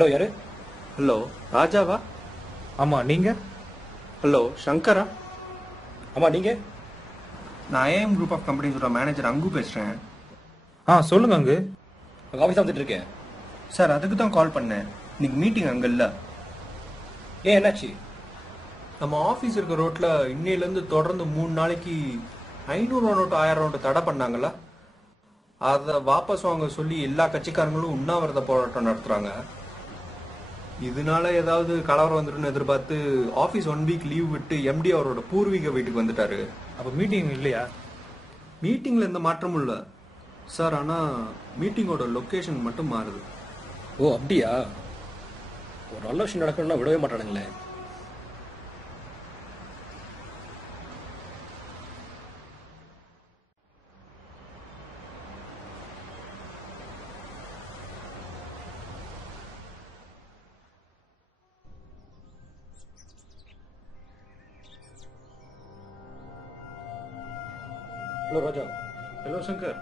Hello யாரு? Hello ராஜாவா? ஆமாம் நீங்கள்? ஹலோ சங்கரா? ஆமாம் நீங்கள்? நான் ஐஎம் குரூப் ஆஃப் கம்பெனிஸோட மேனேஜர் அங்கு பேசுகிறேன். சொல்லுங்க அங்கு. உங்கள் ஆஃபீஸ் வந்துட்டு இருக்கேன் சார். அதுக்கு தான் கால் பண்ணேன். இன்னைக்கு மீட்டிங் அங்கே இல்லை. ஏன் என்னாச்சு? நம்ம ஆஃபீஸ் இருக்க ரோட்டில் இன்னையிலேருந்து தொடர்ந்து 3 நாளைக்கு 500 நோட்டு 1000 நோட்டு தடை பண்ணாங்களா? அதை வாபஸ் வாங்க சொல்லி எல்லா கட்சிக்காரங்களும் உண்ணாவிரத போராட்டம் நடத்துகிறாங்க. இதனால ஏதாவது கலவரம் வந்துடும் எதிர்பார்த்து ஆஃபீஸ் 1 வீக் லீவ் விட்டு எம்டி அவரோட பூர்வீக வீட்டுக்கு வந்துட்டாரு. அப்போ மீட்டிங் இல்லையா? மீட்டிங்கில் எந்த மாற்றமும் இல்லை சார். ஆனால் மீட்டிங்கோட லொக்கேஷன் மட்டும் மாறுது. ஓ அப்படியா? ஒரு நல்ல விஷயம் நடக்கணும்னா விடவே மாட்டானுங்களே. ஹலோ ராஜா. ஹலோ சங்கர்,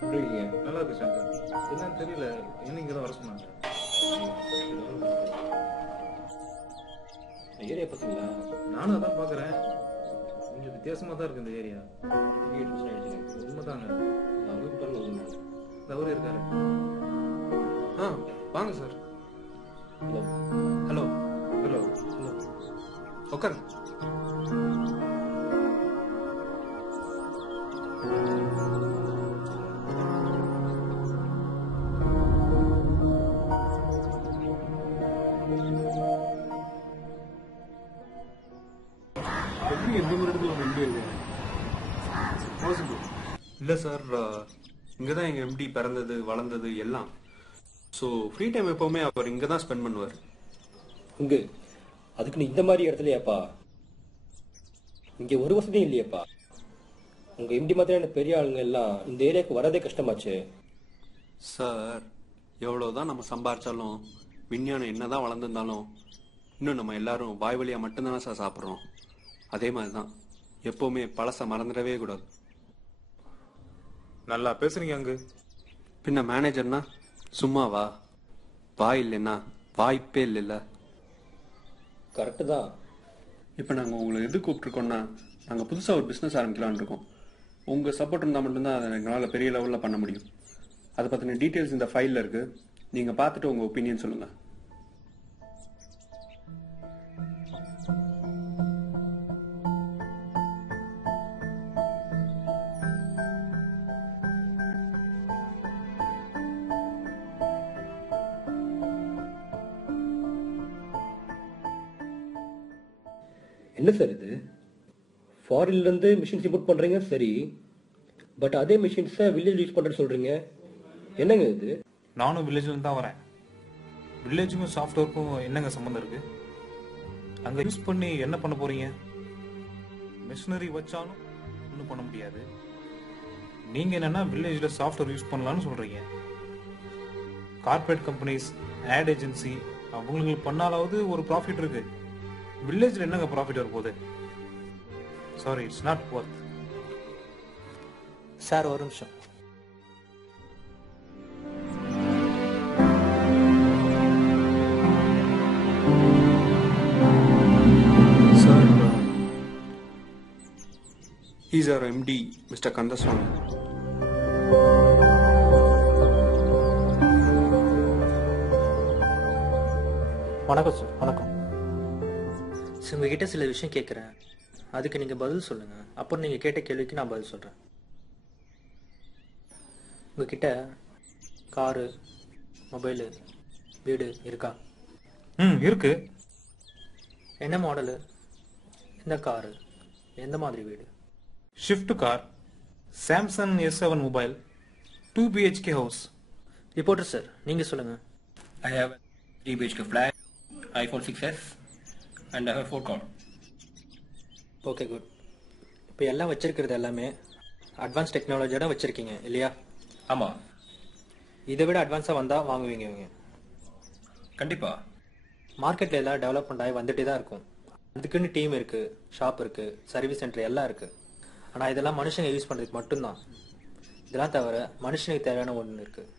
எப்படி இருக்கீங்க? நல்லா இருக்கு சங்கர். என்னன்னு தெரியல, என்ன இங்கே தான் வர சொன்னாங்க. ஏரியா பார்த்தீங்களா? நானும் அதான் பார்க்குறேன். கொஞ்சம் வித்தியாசமாக தான் இருக்கு இந்த ஏரியா. உண்மைதாங்க. அவரு இருக்காரு. வாங்க sir. Hello hello hello hello உட்காருங்க. எப்படி எந்த ஒரு இடத்துல ஒரு எம்பி இருக்கு? இல்லை சார், இங்கே தான் எங்கள் எம்டி பிறந்தது வளர்ந்தது எல்லாம். ஸோ ஃப்ரீ டைம் எப்போவுமே அவர் இங்கே தான் ஸ்பெண்ட் பண்ணுவார். இங்கு அதுக்கு நீ இந்த மாதிரி இடத்துலையாப்பா? இங்கே ஒரு வசதியும் இல்லையாப்பா? உங்கள் எம்டி மாதிரியான பெரிய ஆளுங்க எல்லாம் இந்த ஏரியாவுக்கு வரதே கஷ்டமாச்சு. சார், எவ்வளோதான் நம்ம சம்பாரிச்சாலும் விஞ்ஞானம் என்னதான் வளர்ந்துருந்தாலும் இன்னும் நம்ம எல்லாரும் வாய் வழியாக மட்டும்தானே சார் சாப்பிட்றோம். அதே மாதிரி தான் எப்போவுமே பழசை மறந்துடவே கூடாது. நல்லா பேசுறீங்க அங்கு. பின்ன மேனேஜர்னா சும்மாவா? வாய் இல்லைன்னா வாய்ப்பே இல்லைல்ல. கரெக்டு தான். இப்போ நாங்கள் உங்களை எது கூப்பிட்ருக்கோன்னா, நாங்கள் புதுசாக ஒரு பிஸ்னஸ் ஆரம்பிக்கலான்னு இருக்கோம். உங்கள் சப்போர்ட் இருந்தால் மட்டும்தான் அதை எங்களால் பெரிய லெவலில் பண்ண முடியும். அதை பற்றின டீட்டெயில்ஸ் இந்த ஃபைலில் இருக்குது. நீங்கள் பார்த்துட்டு உங்கள் ஒப்பீனியன் சொல்லுங்கள். என்ன சார் இது? ஃபாரின்லேருந்து மிஷின்ஸ் இம்போர்ட் பண்ணுறீங்க சரி, பட் அதே மிஷின்ஸை வில்லேஜ் யூஸ் பண்ணுறேன்னு சொல்கிறீங்க. என்னங்க இது? நானும் வில்லேஜ்ல தான் வரேன். வில்லேஜுக்கும் சாஃப்ட்வேருக்கும் என்னங்க சம்மந்தம் இருக்கு? அங்கே யூஸ் பண்ணி என்ன பண்ண போறீங்க? மிஷினரி வச்சாலும் ஒன்றும் பண்ண முடியாது. நீங்க என்னன்னா வில்லேஜில் சாஃப்ட்வேர் யூஸ் பண்ணலாம்னு சொல்றீங்க. கார்பரேட் கம்பெனிஸ், ஆட் ஏஜென்சி அவங்களுக்கு பண்ணாலாவது ஒரு ப்ராஃபிட் இருக்கு. வில்லேஜில் என்னங்க ப்ராஃபிட் வர போகுது? Sorry, it's not worth. Sir ஒரு நிமிஷம். சார், ஹீஸ் அவர் எம்டி மிஸ்டர் கந்தசுவாமி. வணக்கம் சார். வணக்கம். உங்ககிட்ட சில விஷயம் கேட்குறேன், அதுக்கு நீங்கள் பதில் சொல்லுங்கள். அப்புறம் நீங்கள் கேட்ட கேள்விக்கு நான் பதில் சொல்கிறேன். உங்ககிட்ட காரு, மொபைலு, வீடு இருக்கா? இருக்கு. என்ன மாடலு, எந்த காரு, எந்த மாதிரி வீடு? Shift car, Samsung S7 mobile, 2 BHK house. Reporter sir, நீங்கள் சொல்லுங்கள். I have a 3 BHK flat, iPhone 6s, and I have a 4 car. Okay, good. இப்போ எல்லாம் வச்சிருக்கிறது எல்லாமே அட்வான்ஸ் டெக்னாலஜியோட வச்சுருக்கீங்க இல்லையா? ஆமாம். இதை விட அட்வான்ஸாக வந்தால் வாங்குவீங்க இவங்க. கண்டிப்பாக. மார்க்கெட்டில் எல்லாம் டெவலப்மெண்ட் ஆகி வந்துகிட்டே தான் இருக்கும். அதுக்குன்னு டீம் இருக்குது, ஷாப் இருக்குது, சர்வீஸ் சென்டர் எல்லாம் இருக்குது. ஆனால் இதெல்லாம் மனுஷங்க யூஸ் பண்ணுறதுக்கு மட்டும்தான். இதெல்லாம் தவிர மனுஷனுக்கு தேவையான ஒன்று இருக்குது.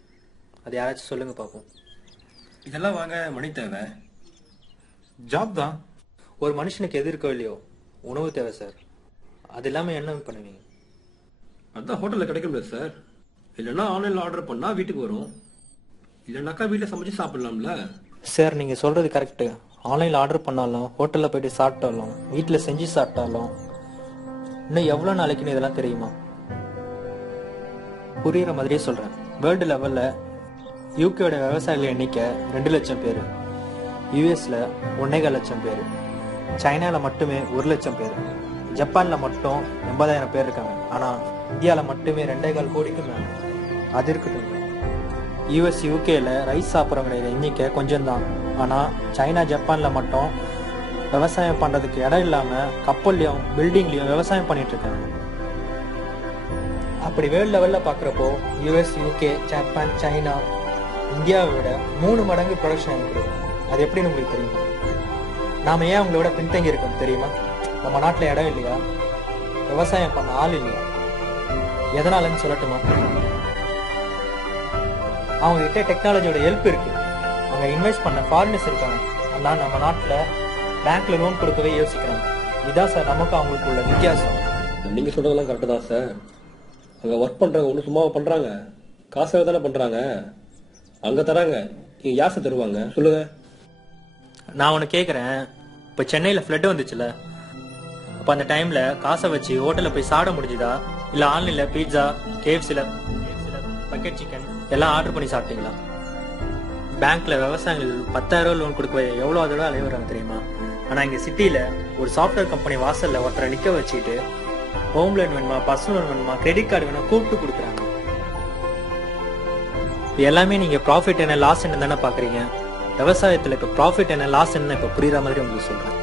அது யாராச்சும் சொல்லுங்கள் பார்ப்போம். இதெல்லாம் வாங்க மணி தேவை. ஜாப் தான். ஒரு மனுஷனுக்கு எது இருக்கோ இல்லையோ உணவு தேவை சார். அது இல்லாமல் என்ன பண்ணுவீங்க? அதான் ஹோட்டலில் கிடைக்கும்ல சார். இல்லைன்னா ஆன்லைனில் ஆர்டர் பண்ணால் வீட்டுக்கு வரும். இல்லைனாக்கா வீட்டில் சமைச்சு சாப்பிடலாம்ல. சார் நீங்கள் சொல்கிறது கரெக்டு. ஆன்லைனில் ஆர்டர் பண்ணாலும் ஹோட்டலில் போயிட்டு சாப்பிட்டாலும் வீட்டில் செஞ்சு சாப்பிட்டாலும் இன்னும் எவ்வளோ நாளைக்குன்னு இதெல்லாம் தெரியுமா? புரியுற மாதிரியே சொல்கிறேன். வேர்ல்டு லெவலில் யூகேயோட விவசாயிகள் எண்ணிக்கை 2 லட்சம் பேர், யூஎஸில் 1.25 லட்சம் பேர், சைனாவில் மட்டுமே 1 லட்சம் பேர், ஜப்பானில் மட்டும் 80,000 பேர் இருக்காங்க. ஆனால் இந்தியாவில் மட்டுமே 2.25 கோடிக்கு மேலே. அது இருக்கட்டும். யூஎஸ் யூகேல ரைஸ் சாப்பிட்றவங்களோட எண்ணிக்கை கொஞ்சம் தான். ஆனால் சைனா ஜப்பானில் மட்டும் விவசாயம் பண்ணுறதுக்கு இடம் இல்லாமல் கப்பல்லையும் பில்டிங்லையும் விவசாயம் பண்ணிட்டு இருக்காங்க. அப்படி வேர்ல்டு லெவலில் பார்க்குறப்போ யூஎஸ், யூகே, ஜப்பான், சைனா இந்தியாவை விட 3 மடங்கு ப்ரொடக்ஷன் இருக்குது. அது எப்படின்னு உங்களுக்கு தெரியுமா? நாம ஏன் அவங்கள விட பின்தங்கி இருக்கோம் தெரியுமா? நம்ம நாட்டில் இடம் இல்லையா? விவசாயம் பண்ண ஆள் இல்லையா? எதனாலன்னு சொல்லட்டுமா? அவங்க கிட்ட டெக்னாலஜியோட ஹெல்ப் இருக்கு. அவங்க இன்வெஸ்ட் பண்ண ஃபாரினர்ஸ் இருக்காங்க. ஆனால் நம்ம நாட்டில் பேங்க்ல லோன் கொடுக்கவே யோசிக்கிறாங்க. இதான் சார் நமக்கு அவங்களுக்கு உள்ள வித்தியாசம். நீங்கள் சொல்றதெல்லாம் கரெக்டு தான் சார். அங்கே ஒர்க் பண்ணுறவங்க ஒன்றும் சும்மாவை பண்ணுறாங்க, காசாக தானே பண்ணுறாங்க. அங்கே தராங்க, இங்கே யாசை தருவாங்க. சொல்லுங்க. நான் ஒன்று கேட்குறேன். இப்போ சென்னையில் ஃப்ளட் வந்துச்சுல, அப்போ அந்த டைமில் காசை வச்சு ஹோட்டலில் போய் சாப்பிட முடிஞ்சுதா? இல்லை ஆன்லைனில் பீட்சா, கேஎஃப்சியில் பக்கெட் சிக்கன் எல்லாம் ஆர்டர் பண்ணி சாப்பிட்டீங்களா? பேங்க்ல விவசாயிகள் 10,000 லோன் கொடுக்க எவ்வளோ அதோட அலைவராங்க தெரியுமா? ஆனால் இங்கே சிட்டியில் ஒரு சாஃப்ட்வேர் கம்பெனி வாசலில் ஒருத்தரை நிற்க வச்சுட்டு ஹோம் லோன் வேணுமா, பர்சனல் லோன் வேணுமா, கிரெடிட் கார்டு வேணுமா கூப்பிட்டு கொடுக்குறாங்க. எல்லாமே நீங்கள் ப்ராஃபிட் என்ன லாஸ் என்ன தானே பார்க்குறீங்க. விவசாயத்தில் இப்போ ப்ராஃபிட் என்ன லாஸ் என்ன இப்போ புரியுற மாதிரி உங்களுக்கு சொல்கிறேன்.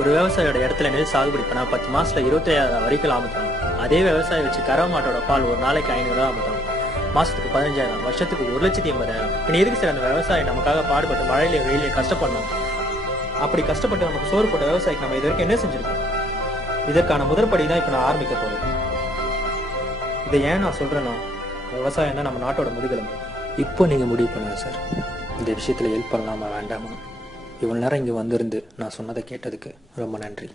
ஒரு விவசாயியோட இடத்துல நெல் சாகுபடி பண்ணால் 10 மாசத்துல 25,000 வரைக்கும் லாபம் தரும். அதே விவசாயி வச்சு கறவை மாட்டோட பால் ஒரு நாளைக்கு 500 லாபம் தரும். மாசத்துக்கு 15,000, வருஷத்துக்கு 1,80,000. இப்போ எதுக்கு சார் அந்த விவசாயி நமக்காக பாடுபட்டு மழையில வெயிலே கஷ்டப்படணும்? அப்படி கஷ்டப்பட்டு நமக்கு சோறு போட்ட விவசாயிக்கு நம்ம இது வரைக்கும் என்ன செஞ்சிருக்கோம்? இதற்கான முதற்படி தான் இப்போ நான் ஆரம்பிக்க போறேன். இதை ஏன் நான் சொல்றேன்னா, விவசாயம் தான் நம்ம நாட்டோட முதுகெலும்பு. இப்போ நீங்க முடிவு பண்ணுங்க சார், இந்த விஷயத்துல ஹெல்ப் பண்ணலாமா வேண்டாமா? இவ்வளவு நேரம் இங்க வந்திருந்து நான் சொன்னதை கேட்டதுக்கு ரொம்ப நன்றி.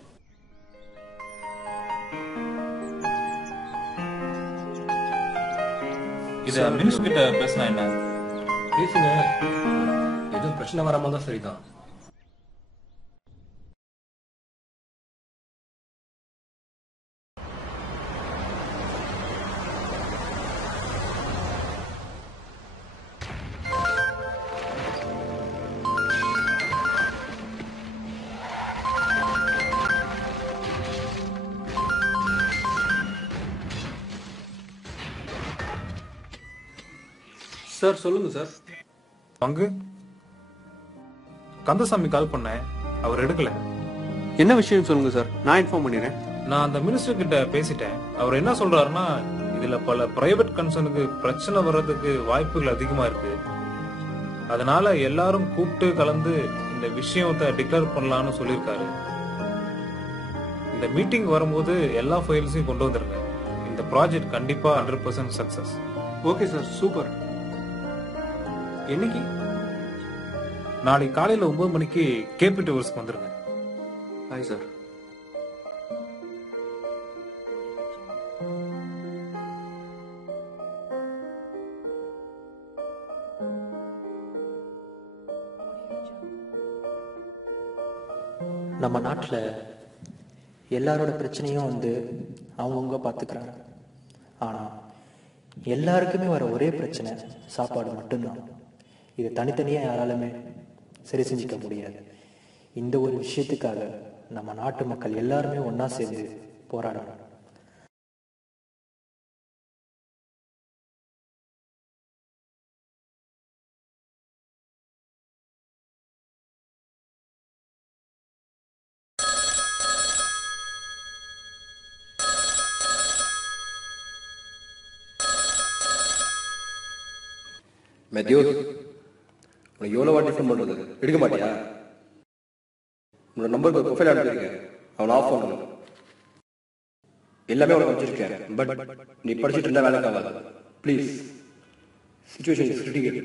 இதை மினிஸ்டர் கிட்ட பேசினா என்ன? பேசுங்க, எதுவும் பிரச்சனை வராமல் தான் சரிதான். சார் சொல்லுங்க சார். பங்கு கந்தசாமி கால் பண்ணேன், அவர் எடுக்கல. என்ன விஷயம் சொல்லுங்க சார், நான் இன்ஃபார்ம் பண்ணிடுறேன். நான் அந்த மினிஸ்டர் கிட்ட பேசிட்டேன். அவர் என்ன சொல்றாருன்னா, இதுல பல பிரைவேட் கன்சர்னுக்கு பிரச்சனை வர்றதுக்கு வாய்ப்புகள் அதிகமா இருக்கு. அதனால எல்லாரும் கூப்பிட்டு கலந்து இந்த விஷயத்தை டிக்ளேர் பண்ணலாம்னு சொல்லியிருக்காரு. இந்த மீட்டிங் வரும்போது எல்லா ஃபைல்ஸையும் கொண்டு வந்துருங்க. இந்த ப்ராஜெக்ட் கண்டிப்பா 100% சக்சஸ். Okay sir, super. என்னைக்கு? நாளைக்கு காலையில 9 மணிக்கு கேபி டவர்ஸ்க்கு வந்துருங்க. Hi sir. நம்ம நாட்டில் எல்லாரோட பிரச்சனையும் அவங்கவுங்க பார்த்துக்கிறாங்க. ஆனால் எல்லாருக்குமே வர ஒரே பிரச்சனை சாப்பாடு மட்டும்தான். இது தனித்தனியாக யாராலுமே சரி செஞ்சுக்க முடியாது. இந்த ஒரு விஷயத்துக்காக நம்ம நாட்டு மக்கள் எல்லாருமே ஒன்றா சேர்ந்து போராடணும். மேத்யூ, உனக்கு எவ்வளோ வாட்டி ஃபோன் பண்ணுறது, எடுக்க மாட்டியா? உன்னோட நம்பருக்கு ஒரு ப்ரொஃபைல் அனுப்பியிருக்கேன், அவனை ஆஃப் பண்ணணும். எல்லாமே உனக்கு வச்சிருக்கேன், பட் நீ படிச்சுட்டு இருந்தால் வேலைக்கு ஆகாது. Please, situation is critical.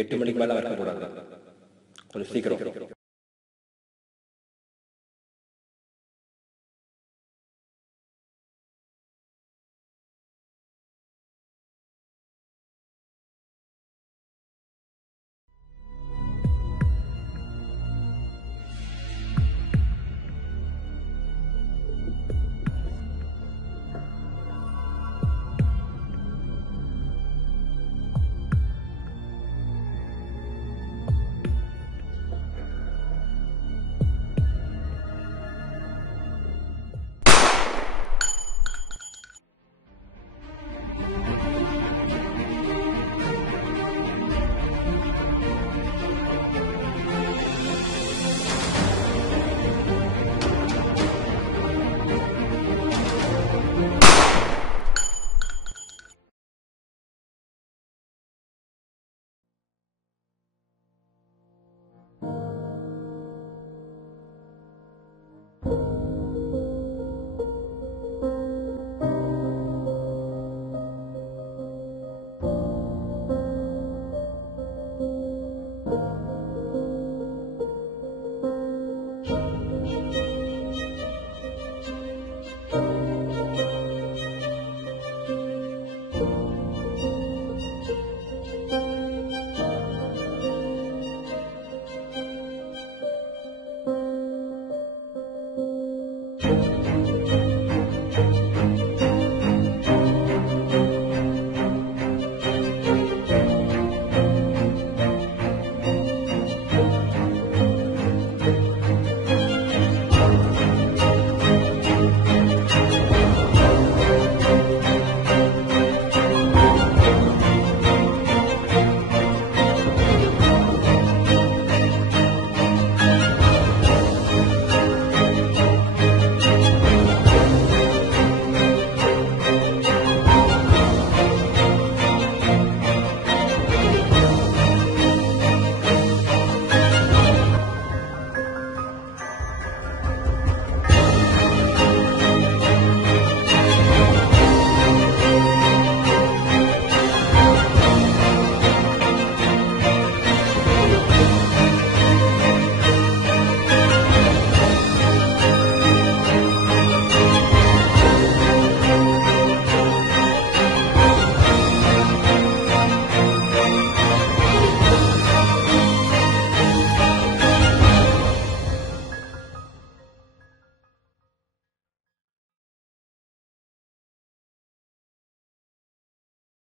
8 மணிக்கு மேலே வரக்கூடாது, கொஞ்சம் சீக்கிரம்.